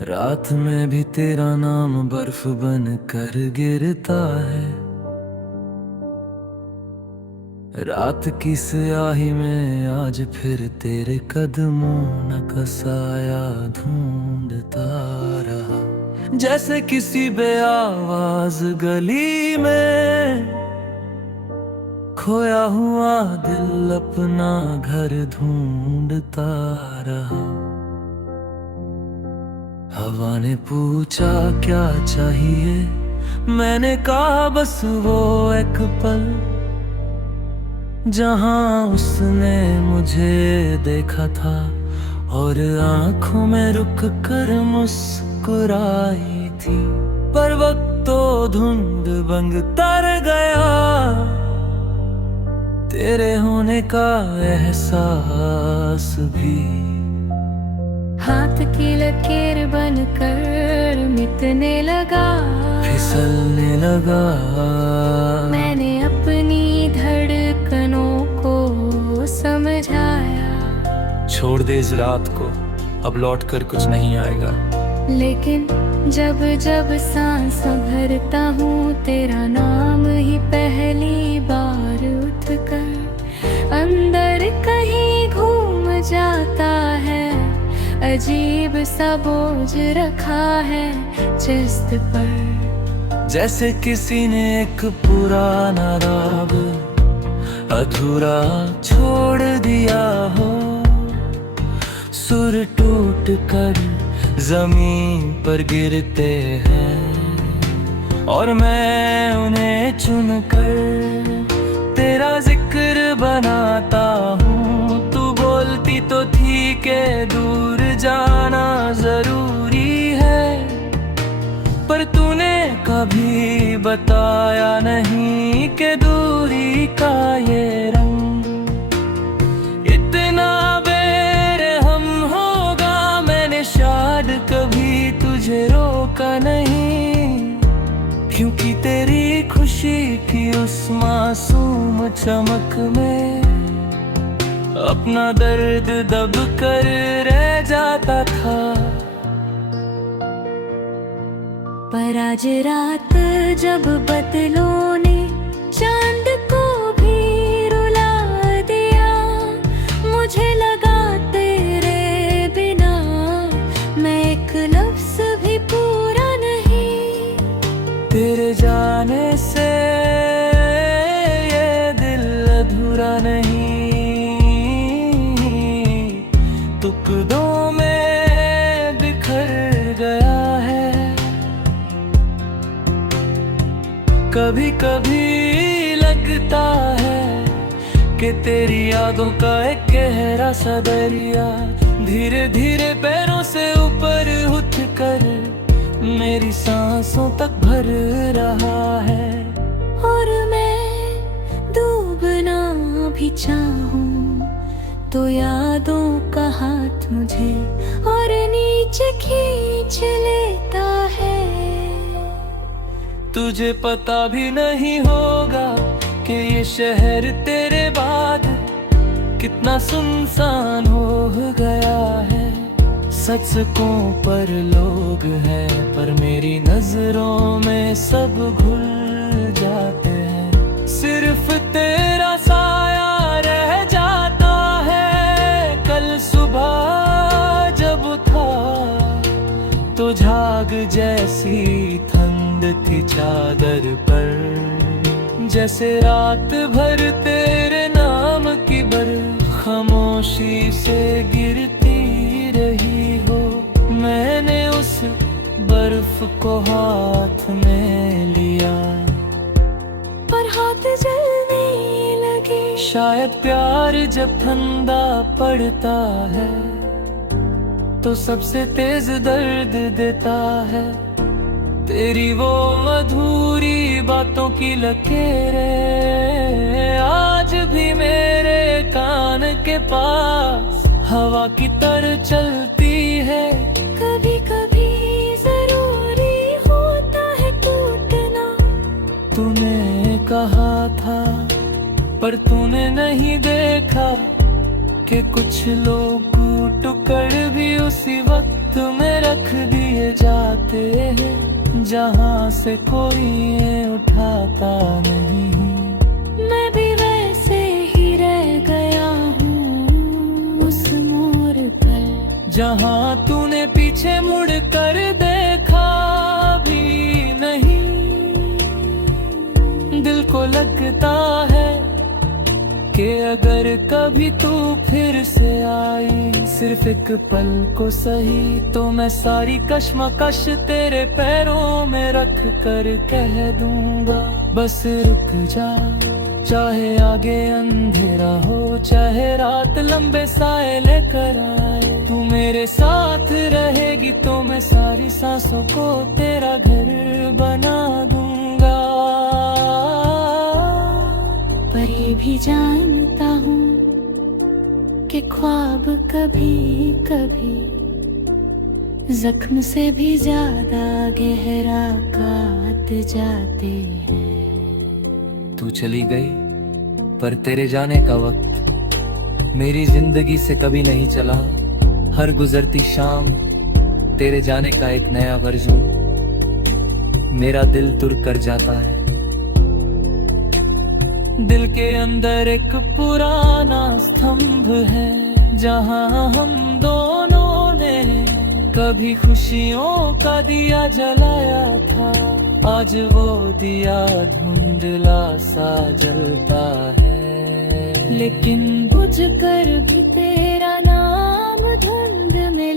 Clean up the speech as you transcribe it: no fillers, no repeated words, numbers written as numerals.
रात में भी तेरा नाम बर्फ बन कर गिरता है। रात की स्याही में आज फिर तेरे कदमों का साया ढूंढता रहा। जैसे किसी बेआवाज गली में खोया हुआ दिल अपना घर ढूंढता रहा। हवा ने पूछा क्या चाहिए, मैंने कहा बस वो एक पल जहां उसने मुझे देखा था और आंखों में रुक कर मुस्कुराई थी। पर वक्त तो धुंध बंग तर गया, तेरे होने का एहसास भी। हाथ की लकीर बनकर मिटने लगा, फिसलने लगा। मैंने अपनी धड़कनों को समझाया। छोड़ दे इस रात को, अब लौट कर कुछ नहीं आएगा। लेकिन जब जब सांस भरता हूँ तेरा नाम ही पहली बार उठकर अंदर कहीं घूम जाता है। अजीब सा बोझ रखा है चेस्ट पर, जैसे किसी ने एक पुराना राग अधूरा छोड़ दिया हो। सुर टूट कर जमीन पर गिरते हैं और मैं उन्हें चुनकर तेरा जिक्र बनाता हूँ। तू बोलती तो थी के दूर जाना जरूरी है, पर तूने कभी बताया नहीं कि दूरी का ये रंग इतना बेरहम होगा। मैंने शायद कभी तुझे रोका नहीं, क्योंकि तेरी खुशी की उस मासूम चमक में अपना दर्द दब कर रह जाता था। पर आज रात जब बदलों ने चांद को भी रुला दिया, मुझे लगा तेरे बिना मैं एक लफ्ज़ भी पूरा नहीं। तेरे जाने से ये दिल अधूरा नहीं, टुकड़ों में बिखर गया है। कभी कभी लगता है कि तेरी यादों का एक गहरा सा दरिया धीरे धीरे पैरों से ऊपर उठ कर मेरी सांसों तक भर रहा है। और मैं डूबना भी चाहूं तो यादों का हाथ मुझे और नीचे खींच लेता है। तुझे पता भी नहीं होगा कि ये शहर तेरे बाद कितना सुनसान हो गया है। सड़कों पर लोग हैं पर मेरी नजरों में सब घुल जाते हैं। सिर्फ तेरा साया रह जाता है। कल सुबह जब उठा तो झाग जैसी ठंड थी चादर पर, जैसे रात भर तेरे नाम की बर्फ खामोशी से गिरती रही हो। मैंने उस बर्फ को हाथ में लिया पर हाथ जलने लगे। शायद प्यार जब ठंडा पड़ता है तो सबसे तेज दर्द देता है। तेरी वो अधूरी बातों की लकीरें आज भी मेरे कान के पास हवा की तरह चलती है। कभी कभी जरूरी होता है टूटना, तूने कहा था पर तूने नहीं देखा कि कुछ लोग टुकड़ भी उसी वक्त में रख दिया। जहाँ से कोई ये उठाता नहीं। मैं भी वैसे ही रह गया हूँ उस मोड़ पर, जहाँ तूने पीछे मुड़ कर देखा भी नहीं। दिल को लगता है कि अगर कभी तू फिर से आई, सिर्फ एक पल को सही, तो मैं सारी कश्मकश तेरे पैरों में रख कर कह दूंगा, बस रुक जा। चाहे आगे अंधेरा हो, चाहे रात लंबे साए लेकर आए, तू मेरे साथ रहेगी तो मैं सारी सांसों को तेरा घर बना दूंगा। पर ये भी जानता हूँ कि ख्वाब कभी कभी जख्म से भी ज्यादा गहरा काट जाते हैं। तू चली गई पर तेरे जाने का वक्त मेरी जिंदगी से कभी नहीं चला। हर गुजरती शाम तेरे जाने का एक नया वर्जन मेरा दिल तुर कर जाता है। दिल के अंदर एक पुराना स्तंभ है, जहाँ हम दोनों ने कभी खुशियों का दिया जलाया था। आज वो दिया धुंधला सा जलता है, लेकिन बुझ कर भी तेरा नाम धुंध में